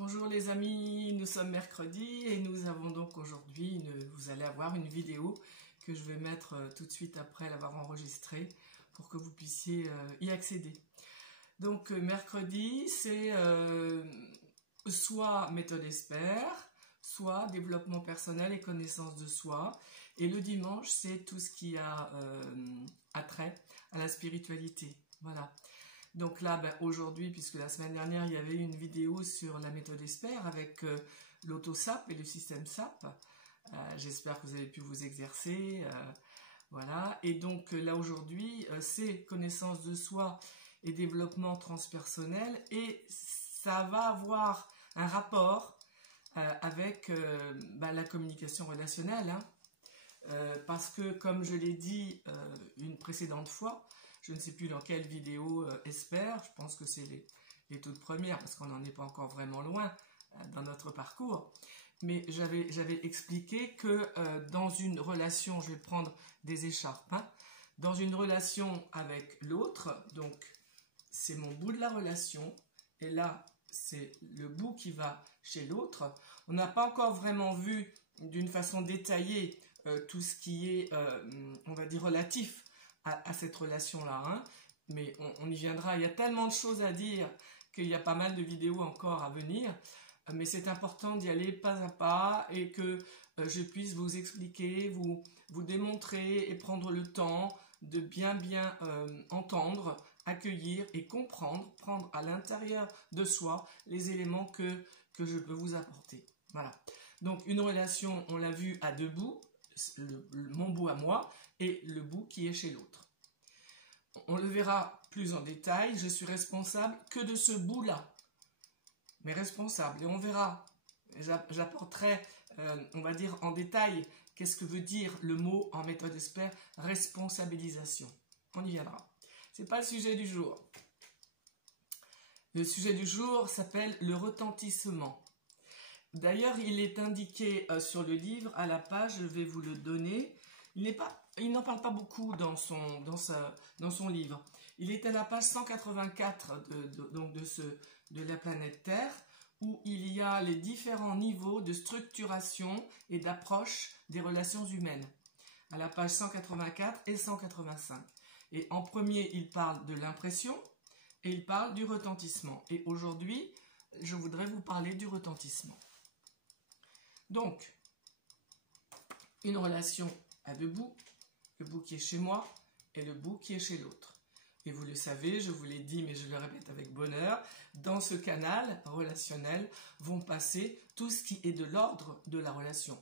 Bonjour les amis, nous sommes mercredi et nous avons donc aujourd'hui, vous allez avoir une vidéo que je vais mettre tout de suite après l'avoir enregistrée pour que vous puissiez y accéder. Donc mercredi c'est soit méthode ESPER, soit développement personnel et connaissance de soi. Et le dimanche c'est tout ce qui a attrait à la spiritualité. Voilà. Donc là, aujourd'hui, puisque la semaine dernière, il y avait une vidéo sur la méthode ESPER avec l'auto-SAP et le système SAP. J'espère que vous avez pu vous exercer. Voilà. Et donc là, aujourd'hui, c'est connaissance de soi et développement transpersonnel. Et ça va avoir un rapport avec la communication relationnelle. Parce que, comme je l'ai dit une précédente fois, je ne sais plus dans quelle vidéo ESPER, je pense que c'est les toutes premières, parce qu'on n'en est pas encore vraiment loin dans notre parcours, mais j'avais expliqué que dans une relation, je vais prendre des écharpes, dans une relation avec l'autre, donc c'est mon bout de la relation, et là c'est le bout qui va chez l'autre. On n'a pas encore vraiment vu d'une façon détaillée tout ce qui est, on va dire, relatif à cette relation-là, mais on y viendra. Il y a tellement de choses à dire qu'il y a pas mal de vidéos encore à venir, mais c'est important d'y aller pas à pas et que je puisse vous expliquer, vous démontrer et prendre le temps de bien entendre, accueillir et comprendre, prendre à l'intérieur de soi les éléments que je peux vous apporter. Voilà. Donc une relation, on l'a vu à deux bouts, mon bout à moi et le bout qui est chez l'autre. On le verra plus en détail, je suis responsable que de ce bout-là, mais responsable. Et on verra, j'apporterai, on va dire en détail, qu'est-ce que veut dire le mot en méthode ESPER, responsabilisation. On y viendra. C'est pas le sujet du jour. Le sujet du jour s'appelle le retentissement. D'ailleurs, il est indiqué sur le livre, à la page, je vais vous le donner. Il n'en parle pas beaucoup dans son livre. Il est à la page 184 de la planète Terre, où il y a les différents niveaux de structuration et d'approche des relations humaines. À la page 184 et 185. Et en premier, il parle de l'impression et il parle du retentissement. Et aujourd'hui, je voudrais vous parler du retentissement. Donc, une relation à deux bouts, le bout qui est chez moi et le bout qui est chez l'autre. Et vous le savez, je vous l'ai dit, mais je le répète avec bonheur, dans ce canal relationnel vont passer tout ce qui est de l'ordre de la relation.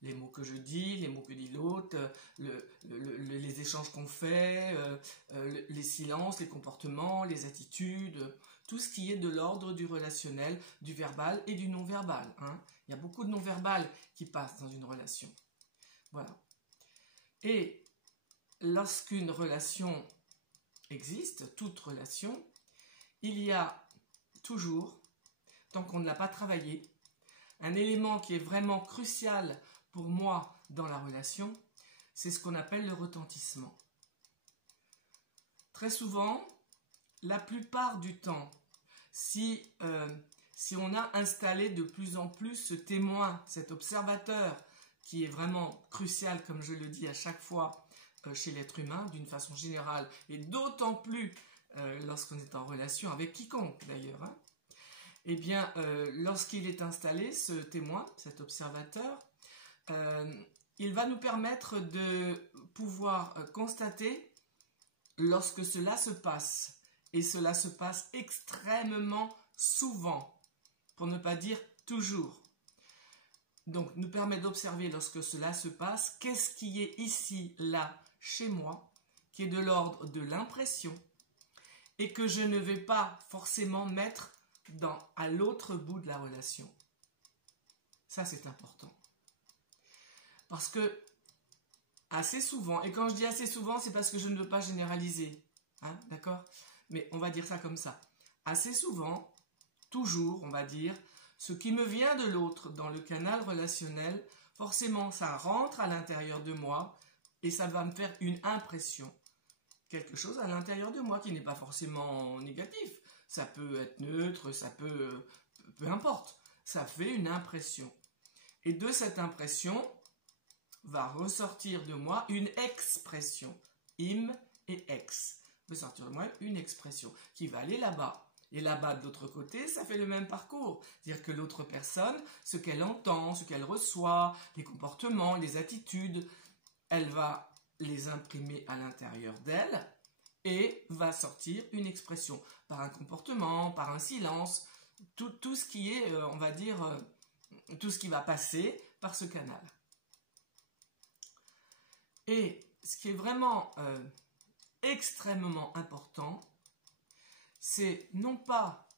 Les mots que je dis, les mots que dit l'autre, les échanges qu'on fait, les silences, les comportements, les attitudes, tout ce qui est de l'ordre du relationnel, du verbal et du non-verbal. Il y a beaucoup de non-verbal qui passent dans une relation. Voilà. Et lorsqu'une relation existe, toute relation, il y a toujours, tant qu'on ne l'a pas travaillé, un élément qui est vraiment crucial pour moi dans la relation, c'est ce qu'on appelle le retentissement. Très souvent, la plupart du temps, si on a installé de plus en plus ce témoin, cet observateur, qui est vraiment crucial, comme je le dis à chaque fois, chez l'être humain, d'une façon générale, et d'autant plus lorsqu'on est en relation avec quiconque d'ailleurs, eh bien, lorsqu'il est installé, ce témoin, cet observateur, il va nous permettre de pouvoir constater lorsque cela se passe. Et cela se passe extrêmement souvent, pour ne pas dire toujours. Donc, nous permet d'observer lorsque cela se passe, qu'est-ce qui est ici, là, chez moi, qui est de l'ordre de l'impression, et que je ne vais pas forcément mettre à l'autre bout de la relation. Ça, c'est important. Parce que, assez souvent, et quand je dis assez souvent, c'est parce que je ne veux pas généraliser, d'accord? Mais on va dire ça comme ça. Assez souvent, toujours, on va dire, ce qui me vient de l'autre dans le canal relationnel, forcément, ça rentre à l'intérieur de moi et ça va me faire une impression. Quelque chose à l'intérieur de moi qui n'est pas forcément négatif. Ça peut être neutre, ça peut peu importe, ça fait une impression. Et de cette impression va ressortir de moi une expression. Im et ex. Va sortir de moi une expression qui va aller là-bas. Et là-bas, de l'autre côté, ça fait le même parcours. C'est-à-dire que l'autre personne, ce qu'elle entend, ce qu'elle reçoit, les comportements, les attitudes, elle va les imprimer à l'intérieur d'elle et va sortir une expression par un comportement, par un silence, tout ce qui est, on va dire, tout ce qui va passer par ce canal. Et ce qui est vraiment extrêmement important, c'est non pas,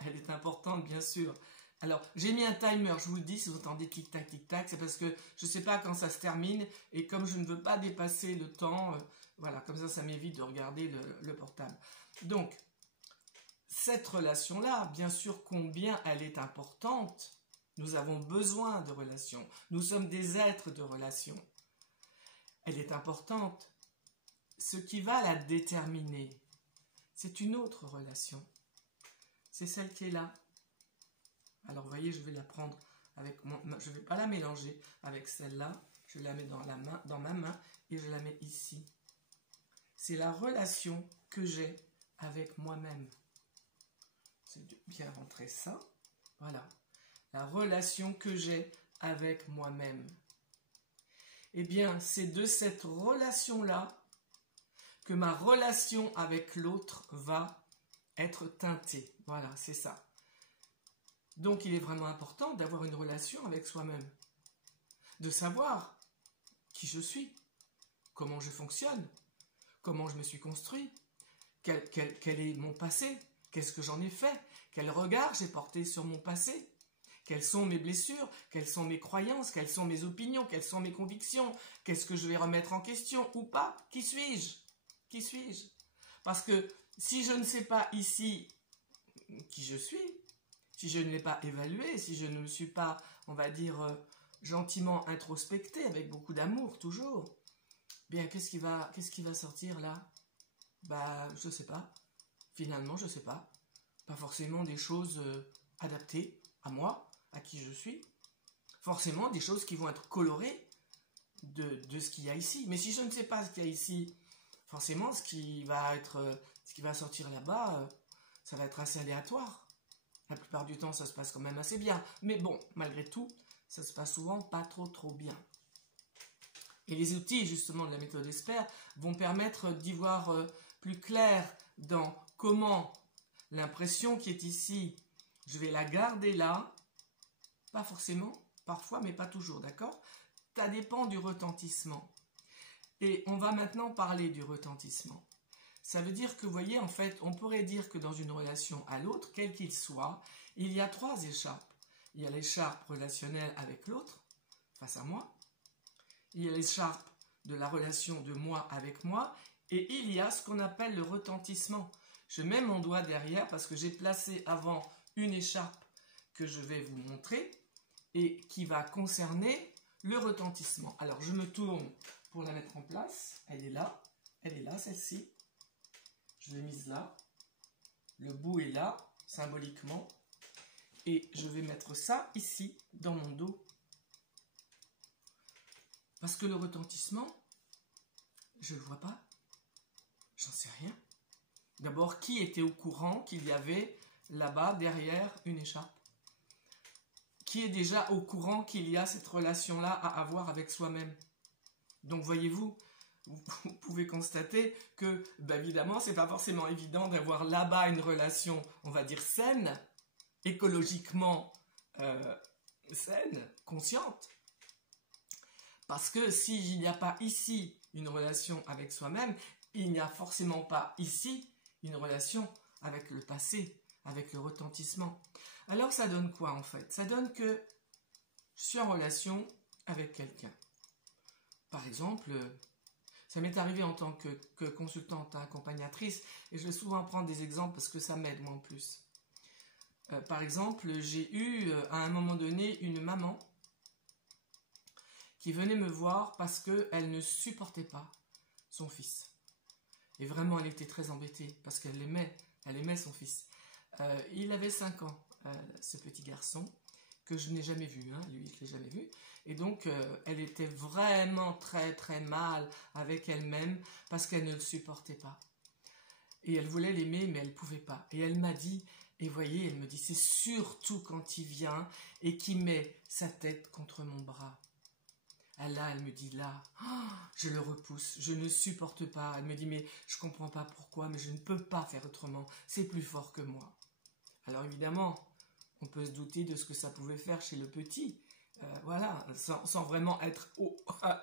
elle est importante bien sûr, alors j'ai mis un timer, je vous le dis, si vous entendez tic-tac, tic-tac, c'est parce que je ne sais pas quand ça se termine, et comme je ne veux pas dépasser le temps, voilà, comme ça m'évite de regarder le portable. Donc, cette relation-là, bien sûr combien elle est importante, nous avons besoin de relations, nous sommes des êtres de relations, elle est importante. Ce qui va la déterminer, c'est une autre relation. C'est celle qui est là. Alors, vous voyez, je vais la prendre avec je ne vais pas la mélanger avec celle-là. Je la mets dans ma main et je la mets ici. C'est la relation que j'ai avec moi-même. C'est de bien rentrer ça. Voilà. La relation que j'ai avec moi-même. Eh bien, c'est de cette relation-là que ma relation avec l'autre va être teintée. Voilà, c'est ça. Donc, il est vraiment important d'avoir une relation avec soi-même. De savoir qui je suis, comment je fonctionne, comment je me suis construit, quel est mon passé, qu'est-ce que j'en ai fait, quel regard j'ai porté sur mon passé, quelles sont mes blessures, quelles sont mes croyances, quelles sont mes opinions, quelles sont mes convictions, qu'est-ce que je vais remettre en question ou pas, qui suis-je? Qui suis-je? Parce que si je ne sais pas ici qui je suis, si je ne l'ai pas évalué, si je ne me suis pas, on va dire, gentiment introspecté, avec beaucoup d'amour toujours, bien qu'est-ce qui va sortir là? Bah, je ne sais pas. Finalement, je ne sais pas. Pas forcément des choses adaptées à moi, à qui je suis. Forcément des choses qui vont être colorées de ce qu'il y a ici. Mais si je ne sais pas ce qu'il y a ici, forcément, ce qui va sortir là-bas, ça va être assez aléatoire. La plupart du temps, ça se passe quand même assez bien. Mais bon, malgré tout, ça se passe souvent pas trop bien. Et les outils, justement, de la méthode ESPER vont permettre d'y voir plus clair dans comment l'impression qui est ici, je vais la garder là, pas forcément, parfois, mais pas toujours, d'accord? Ça dépend du retentissement. Et on va maintenant parler du retentissement. Ça veut dire que, vous voyez, en fait, on pourrait dire que dans une relation à l'autre, quel qu'il soit, il y a trois écharpes. Il y a l'écharpe relationnelle avec l'autre, face à moi. Il y a l'écharpe de la relation de moi avec moi. Et il y a ce qu'on appelle le retentissement. Je mets mon doigt derrière parce que j'ai placé avant une écharpe que je vais vous montrer et qui va concerner le retentissement. Alors, je me tourne pour la mettre en place. Elle est là celle-ci. Je l'ai mise là. Le bout est là, symboliquement. Et je vais mettre ça ici, dans mon dos. Parce que le retentissement, je ne le vois pas. J'en sais rien. D'abord, qui était au courant qu'il y avait là-bas, derrière, une écharpe? Qui est déjà au courant qu'il y a cette relation-là à avoir avec soi-même? Donc, voyez-vous, vous pouvez constater que, bah, évidemment, c'est pas forcément évident d'avoir là-bas une relation, on va dire, saine, écologiquement saine, consciente. Parce que s'il n'y a pas ici une relation avec soi-même, il n'y a forcément pas ici une relation avec le passé, avec le retentissement. Alors ça donne quoi en fait? Ça donne que je suis en relation avec quelqu'un. Par exemple, ça m'est arrivé en tant que consultante, accompagnatrice, et je vais souvent prendre des exemples parce que ça m'aide moi en plus. Par exemple, j'ai eu à un moment donné une maman qui venait me voir parce qu'elle ne supportait pas son fils. Et vraiment, elle était très embêtée parce qu'elle aimait son fils. Il avait 5 ans ce petit garçon, que je n'ai jamais vu, hein, lui, je ne l'ai jamais vu. Et donc, elle était vraiment très très mal avec elle-même parce qu'elle ne le supportait pas. Et elle voulait l'aimer, mais elle ne pouvait pas. Et elle m'a dit, et voyez, elle me dit, c'est surtout quand il vient et qu'il met sa tête contre mon bras. Là, elle me dit, là, oh, je le repousse, je ne supporte pas. Elle me dit, mais je ne comprends pas pourquoi, mais je ne peux pas faire autrement. C'est plus fort que moi. Alors évidemment, on peut se douter de ce que ça pouvait faire chez le petit. Voilà, sans vraiment être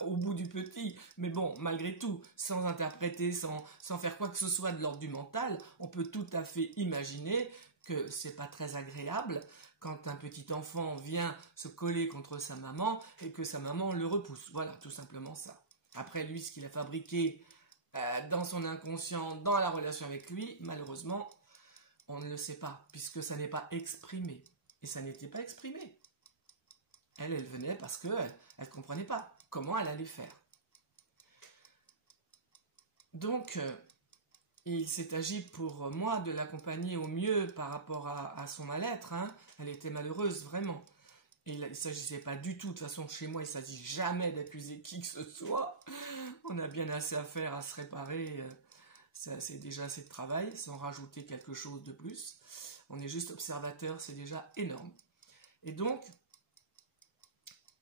au bout du petit, mais bon, malgré tout, sans interpréter, sans faire quoi que ce soit de l'ordre du mental, on peut tout à fait imaginer que c'est pas très agréable quand un petit enfant vient se coller contre sa maman et que sa maman le repousse. Voilà, tout simplement ça. Après, lui, ce qu'il a fabriqué dans son inconscient, dans la relation avec lui, malheureusement, on ne le sait pas, puisque ça n'est pas exprimé. Et ça n'était pas exprimé. Elle venait parce qu'elle ne comprenait pas comment elle allait faire. Donc, il s'est agi pour moi de l'accompagner au mieux par rapport à son mal-être. Hein. Elle était malheureuse, vraiment. Et il ne s'agissait pas du tout, de toute façon, chez moi, il ne s'agit jamais d'accuser qui que ce soit. On a bien assez à faire, à se réparer. C'est déjà assez de travail, sans rajouter quelque chose de plus. On est juste observateur, c'est déjà énorme. Et donc,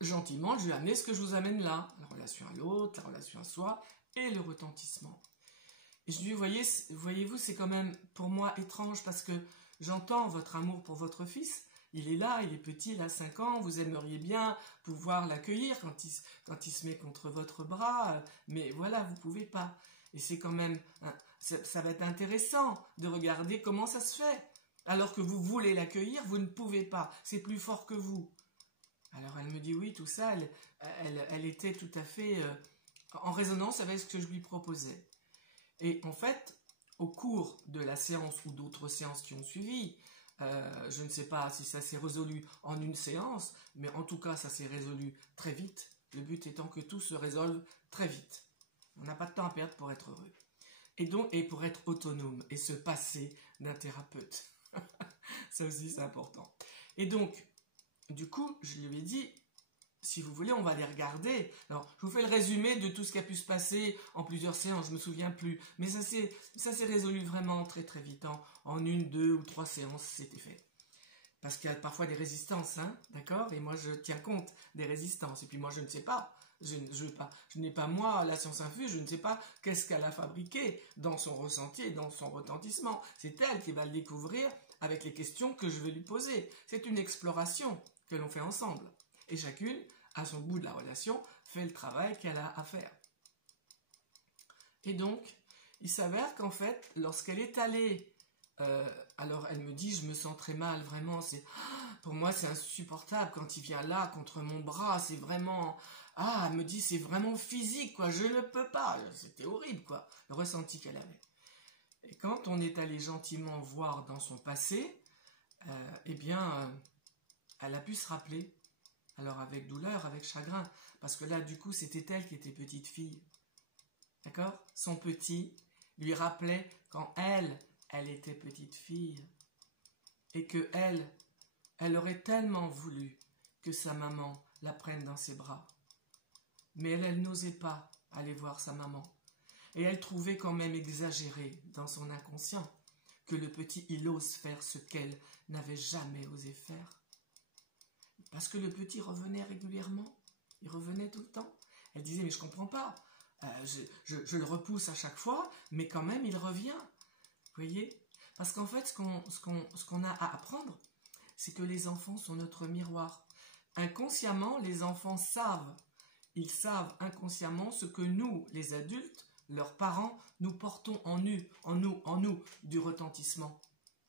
gentiment, je lui ai amené ce que je vous amène là, la relation à l'autre, la relation à soi et le retentissement. Et je lui ai dit, voyez-vous, c'est quand même pour moi étrange parce que j'entends votre amour pour votre fils, il est là, il est petit, il a 5 ans, vous aimeriez bien pouvoir l'accueillir quand il se met contre votre bras, mais voilà, vous ne pouvez pas. Et c'est quand même, ça va être intéressant de regarder comment ça se fait. Alors que vous voulez l'accueillir, vous ne pouvez pas, c'est plus fort que vous. Alors elle me dit oui, tout ça, elle était tout à fait en résonance avec ce que je lui proposais. Et en fait, au cours de la séance ou d'autres séances qui ont suivi, je ne sais pas si ça s'est résolu en une séance, mais en tout cas ça s'est résolu très vite, le but étant que tout se résolve très vite. On n'a pas de temps à perdre pour être heureux. Et pour être autonome et se passer d'un thérapeute. Ça aussi c'est important. Et donc, du coup, je lui ai dit, si vous voulez, on va les regarder. Alors, je vous fais le résumé de tout ce qui a pu se passer en plusieurs séances, je ne me souviens plus. Mais ça s'est résolu vraiment très très vite. En 1, 2 ou 3 séances, c'était fait. Parce qu'il y a parfois des résistances, hein, d'accord? Et moi, je tiens compte des résistances. Et puis moi, je ne sais pas. Je n'ai pas, moi, la science infuse, je ne sais pas qu'est-ce qu'elle a fabriqué dans son ressenti et dans son retentissement. C'est elle qui va le découvrir avec les questions que je vais lui poser. C'est une exploration que l'on fait ensemble. Et chacune, à son bout de la relation, fait le travail qu'elle a à faire. Et donc, il s'avère qu'en fait, lorsqu'elle est allée, alors elle me dit, je me sens très mal, vraiment, pour moi c'est insupportable quand il vient là, contre mon bras, c'est vraiment, elle me dit, c'est vraiment physique, quoi, je ne peux pas, c'était horrible, quoi, le ressenti qu'elle avait. Et quand on est allé gentiment voir dans son passé, eh bien, elle a pu se rappeler, alors avec douleur, avec chagrin, parce que là, du coup, c'était elle qui était petite fille. D'accord? Son petit lui rappelait quand elle était petite fille. Et que elle aurait tellement voulu que sa maman la prenne dans ses bras. Mais elle n'osait pas aller voir sa maman. Et elle trouvait quand même exagéré dans son inconscient que le petit, il ose faire ce qu'elle n'avait jamais osé faire. Parce que le petit revenait régulièrement, il revenait tout le temps. Elle disait, mais je ne comprends pas, je le repousse à chaque fois, mais quand même il revient. Vous voyez? Parce qu'en fait, ce qu'on a à apprendre, c'est que les enfants sont notre miroir. Inconsciemment, les enfants savent, ils savent inconsciemment ce que nous, les adultes, leurs parents, nous portons en nous, du retentissement,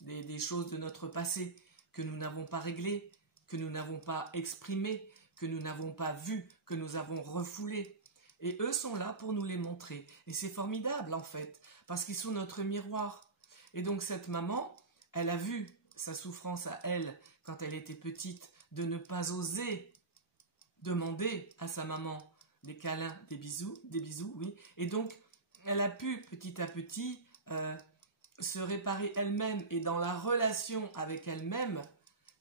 des choses de notre passé que nous n'avons pas réglées, que nous n'avons pas exprimé, que nous n'avons pas vu, que nous avons refoulé. Et eux sont là pour nous les montrer. Et c'est formidable en fait, parce qu'ils sont notre miroir. Et donc cette maman, elle a vu sa souffrance à elle, quand elle était petite, de ne pas oser demander à sa maman des câlins, des bisous, oui. Et donc, elle a pu petit à petit se réparer elle-même et dans la relation avec elle-même,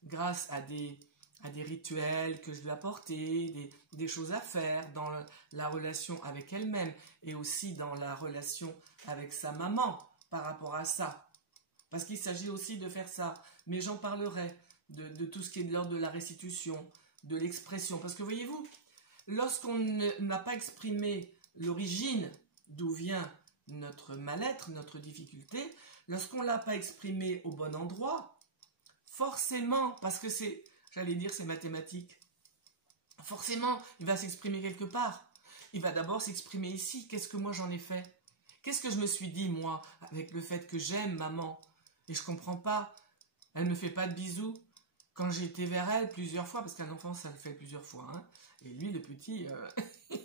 grâce à des rituels que je lui apportais, des choses à faire dans la relation avec elle-même et aussi dans la relation avec sa maman par rapport à ça. Parce qu'il s'agit aussi de faire ça. Mais j'en parlerai de tout ce qui est de l'ordre de la restitution, de l'expression. Parce que voyez-vous, lorsqu'on n'a pas exprimé l'origine d'où vient notre mal-être, notre difficulté, lorsqu'on ne l'a pas exprimé au bon endroit, forcément, parce que c'est, j'allais dire, c'est mathématique, forcément, il va s'exprimer quelque part. Il va d'abord s'exprimer ici. Qu'est-ce que moi j'en ai fait? Qu'est-ce que je me suis dit, moi, avec le fait que j'aime maman? Et je comprends pas. Elle me fait pas de bisous. Quand j'ai été vers elle plusieurs fois, parce qu'un enfant, ça le fait plusieurs fois, hein. Et lui, le petit,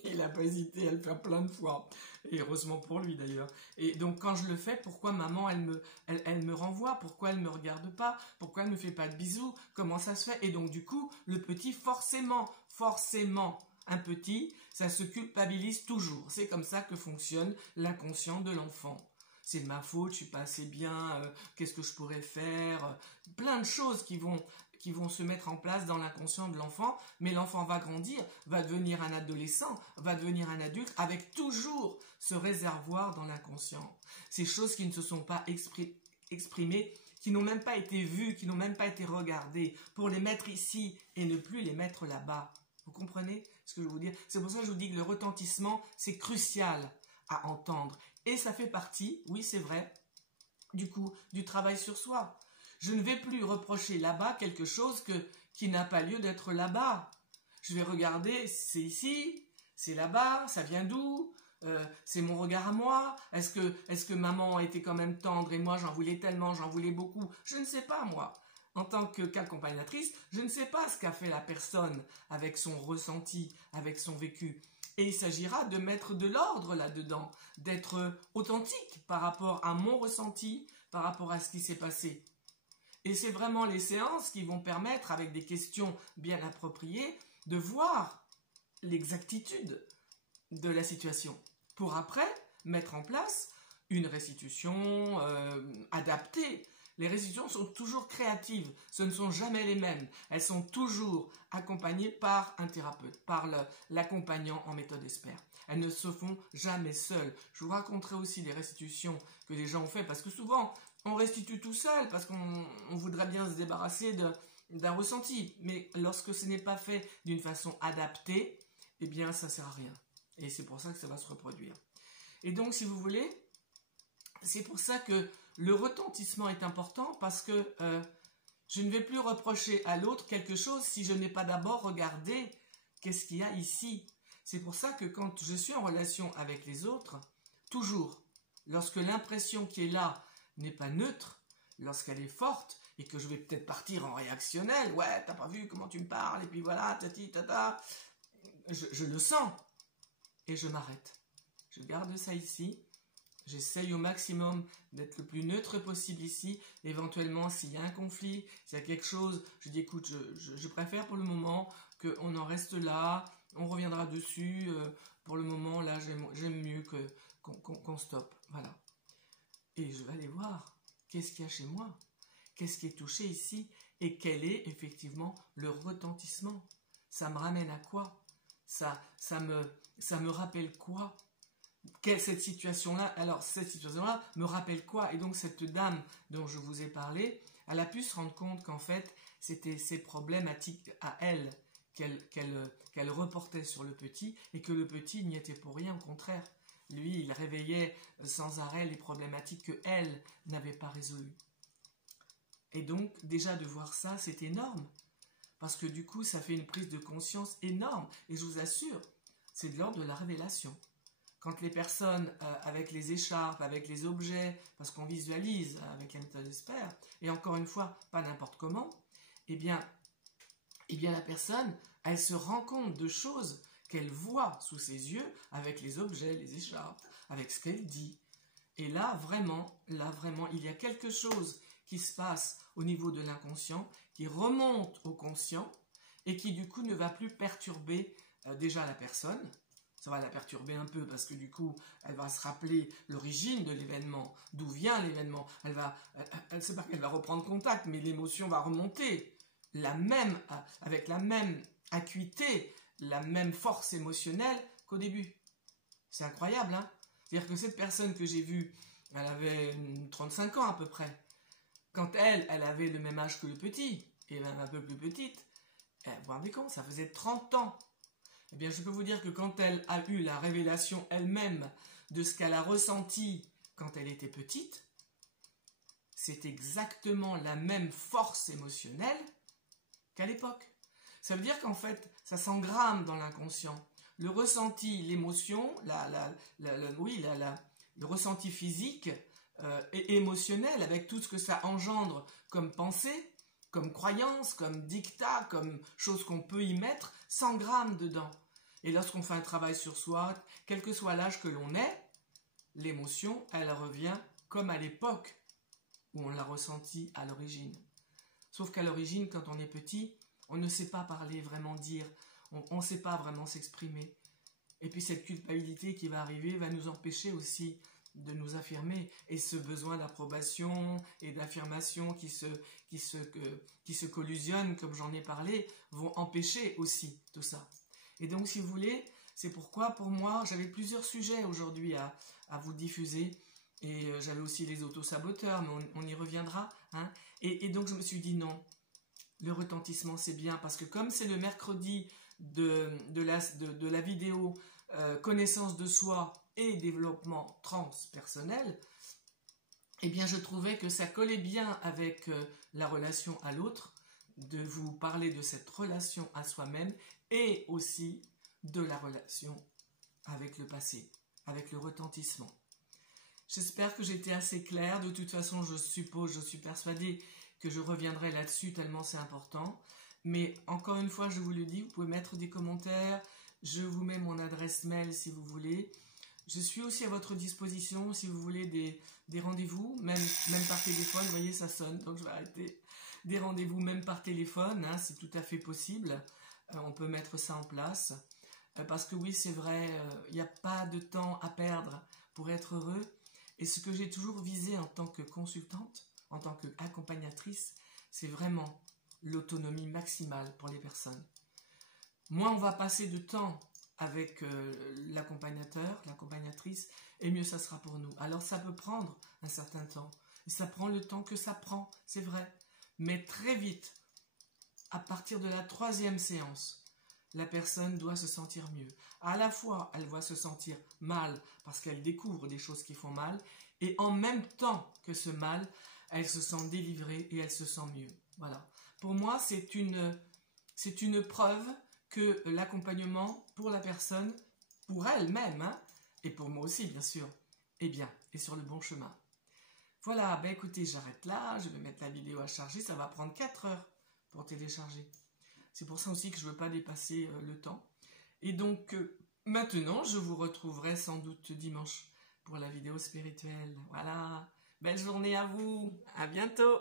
il n'a pas hésité à le faire plein de fois. Et heureusement pour lui, d'ailleurs. Et donc, quand je le fais, pourquoi maman, elle me renvoie? Pourquoi elle ne me regarde pas? Pourquoi elle ne me fait pas de bisous? Comment ça se fait? Et donc, du coup, le petit, forcément, un petit, ça se culpabilise toujours. C'est comme ça que fonctionne l'inconscient de l'enfant. C'est de ma faute, je suis pas assez bien, qu'est-ce que je pourrais faire? Plein de choses qui vont se mettre en place dans l'inconscient de l'enfant, mais l'enfant va grandir, va devenir un adolescent, va devenir un adulte, avec toujours ce réservoir dans l'inconscient. Ces choses qui ne se sont pas exprimées, qui n'ont même pas été vues, qui n'ont même pas été regardées, pour les mettre ici et ne plus les mettre là-bas. Vous comprenez ce que je veux vous dire? C'est pour ça que je vous dis que le retentissement, c'est crucial à entendre. Et ça fait partie, oui c'est vrai, du coup, du travail sur soi. Je ne vais plus reprocher là-bas quelque chose qui n'a pas lieu d'être là-bas. Je vais regarder, c'est ici, c'est là-bas, ça vient d'où? C'est mon regard à moi? Est-ce que maman a été quand même tendre et moi j'en voulais tellement, j'en voulais beaucoup? Je ne sais pas moi. En tant qu'accompagnatrice, je ne sais pas ce qu'a fait la personne avec son ressenti, avec son vécu. Et il s'agira de mettre de l'ordre là-dedans, d'être authentique par rapport à mon ressenti, par rapport à ce qui s'est passé. Et c'est vraiment les séances qui vont permettre, avec des questions bien appropriées, de voir l'exactitude de la situation, pour après mettre en place une restitution adaptée. Les restitutions sont toujours créatives, ce ne sont jamais les mêmes. Elles sont toujours accompagnées par un thérapeute, par l'accompagnant en méthode ESPER. Elles ne se font jamais seules. Je vous raconterai aussi des restitutions que les gens ont fait, parce que souvent, on restitue tout seul, parce qu'on voudrait bien se débarrasser d'un ressenti. Mais lorsque ce n'est pas fait d'une façon adaptée, eh bien, ça ne sert à rien. Et c'est pour ça que ça va se reproduire. Et donc, si vous voulez, c'est pour ça que le retentissement est important, parce que je ne vais plus reprocher à l'autre quelque chose si je n'ai pas d'abord regardé qu'est-ce qu'il y a ici. C'est pour ça que quand je suis en relation avec les autres, toujours, lorsque l'impression qui est là n'est pas neutre, lorsqu'elle est forte, et que je vais peut-être partir en réactionnel, ouais, t'as pas vu comment tu me parles, et puis voilà, tati, tata, je le sens, et je m'arrête. Je garde ça ici. J'essaye au maximum d'être le plus neutre possible ici. Éventuellement, s'il y a un conflit, s'il y a quelque chose, je dis écoute, je préfère pour le moment qu'on en reste là, on reviendra dessus. Pour le moment, là, j'aime mieux qu'on stoppe. Voilà. Et je vais aller voir qu'est-ce qu'il y a chez moi, qu'est-ce qui est touché ici, et quel est effectivement le retentissement. Ça me ramène à quoi? Ça me rappelle quoi? Cette situation-là, alors cette situation-là me rappelle quoi? Et donc cette dame dont je vous ai parlé, elle a pu se rendre compte qu'en fait, c'était ses problématiques à elle qu'elle reportait sur le petit, et que le petit n'y était pour rien, au contraire. Lui, il réveillait sans arrêt les problématiques qu'elle n'avait pas résolues. Et donc, déjà de voir ça, c'est énorme. Parce que du coup, ça fait une prise de conscience énorme. Et je vous assure, c'est de l'ordre de la révélation. Quand les personnes, avec les écharpes, avec les objets, parce qu'on visualise avec la méthode ESPER, et encore une fois, pas n'importe comment, eh bien la personne, elle se rend compte de choses qu'elle voit sous ses yeux, avec les objets, les écharpes, avec ce qu'elle dit. Et là, vraiment, il y a quelque chose qui se passe au niveau de l'inconscient, qui remonte au conscient, et qui du coup ne va plus perturber déjà la personne. Ça va la perturber un peu parce que du coup, elle va se rappeler l'origine de l'événement, d'où vient l'événement. C'est pas qu'elle va reprendre contact, mais l'émotion va remonter. avec la même acuité, la même force émotionnelle qu'au début. C'est incroyable, hein? C'est-à-dire que cette personne que j'ai vue, elle avait 35 ans à peu près. Quand elle avait le même âge que le petit, et même un peu plus petite, vous vous rendez compte, ça faisait 30 ans. Eh bien, je peux vous dire que quand elle a eu la révélation elle-même de ce qu'elle a ressenti quand elle était petite, c'est exactement la même force émotionnelle qu'à l'époque. Ça veut dire qu'en fait, ça s'engramme dans l'inconscient. Le ressenti, l'émotion, le ressenti physique et émotionnel, avec tout ce que ça engendre comme pensée, comme croyance, comme dictat, comme chose qu'on peut y mettre, s'engramme dedans. Et lorsqu'on fait un travail sur soi, quel que soit l'âge que l'on est, l'émotion, elle revient comme à l'époque où on l'a ressentie à l'origine. Sauf qu'à l'origine, quand on est petit, on ne sait pas parler, vraiment dire, on ne sait pas vraiment s'exprimer. Et puis cette culpabilité qui va arriver va nous empêcher aussi de nous affirmer. Et ce besoin d'approbation et d'affirmation qui se collusionnent, comme j'en ai parlé, vont empêcher aussi tout ça. Et donc, si vous voulez, c'est pourquoi, pour moi, j'avais plusieurs sujets aujourd'hui à vous diffuser. Et j'avais aussi les autosaboteurs, mais on y reviendra. Hein. Et donc, je me suis dit non, le retentissement, c'est bien, parce que comme c'est le mercredi de la vidéo connaissance de soi et développement transpersonnel, eh bien, je trouvais que ça collait bien avec la relation à l'autre, de vous parler de cette relation à soi-même et aussi de la relation avec le passé, avec le retentissement. J'espère que j'étais assez claire. De toute façon, je suis persuadée que je reviendrai là-dessus tellement c'est important. Mais encore une fois, je vous le dis, vous pouvez mettre des commentaires. Je vous mets mon adresse mail si vous voulez. Je suis aussi à votre disposition si vous voulez des rendez-vous, même par téléphone. Vous voyez, ça sonne, donc je vais arrêter. Des rendez-vous même par téléphone, hein, c'est tout à fait possible. On peut mettre ça en place. Parce que oui, c'est vrai, il n'y a pas de temps à perdre pour être heureux. Et ce que j'ai toujours visé en tant que consultante, en tant qu'accompagnatrice, c'est vraiment l'autonomie maximale pour les personnes. Moins on va passer de temps avec l'accompagnateur, l'accompagnatrice, et mieux ça sera pour nous. Alors ça peut prendre un certain temps. Et ça prend le temps que ça prend, c'est vrai. Mais très vite, à partir de la 3e séance, la personne doit se sentir mieux. À la fois, elle va se sentir mal parce qu'elle découvre des choses qui font mal, et en même temps que ce mal, elle se sent délivrée et elle se sent mieux. Voilà. Pour moi, c'est une preuve que l'accompagnement pour la personne, pour elle-même, hein, et pour moi aussi, bien sûr, eh bien, est sur le bon chemin. Voilà, ben écoutez, j'arrête là, je vais mettre la vidéo à charger, ça va prendre 4 heures pour télécharger. C'est pour ça aussi que je ne veux pas dépasser le temps. Et donc, maintenant, je vous retrouverai sans doute dimanche pour la vidéo spirituelle. Voilà, belle journée à vous, à bientôt.